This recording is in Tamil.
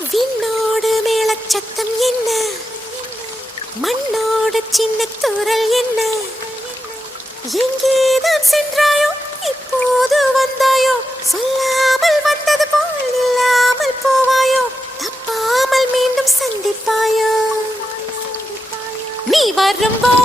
விண்ணோடு மேளச்சத்தம் என்ன, மண்ணோடு சின்ன தூரல் என்ன, எங்கேதான் சென்றாயோ இப்போது வந்தாயோ, சொல்லாமல் வந்தது போல் இல்லாமல் போவாயோ, தப்பாமல் மீண்டும் சந்திப்பாயோ, நீ வரும்போ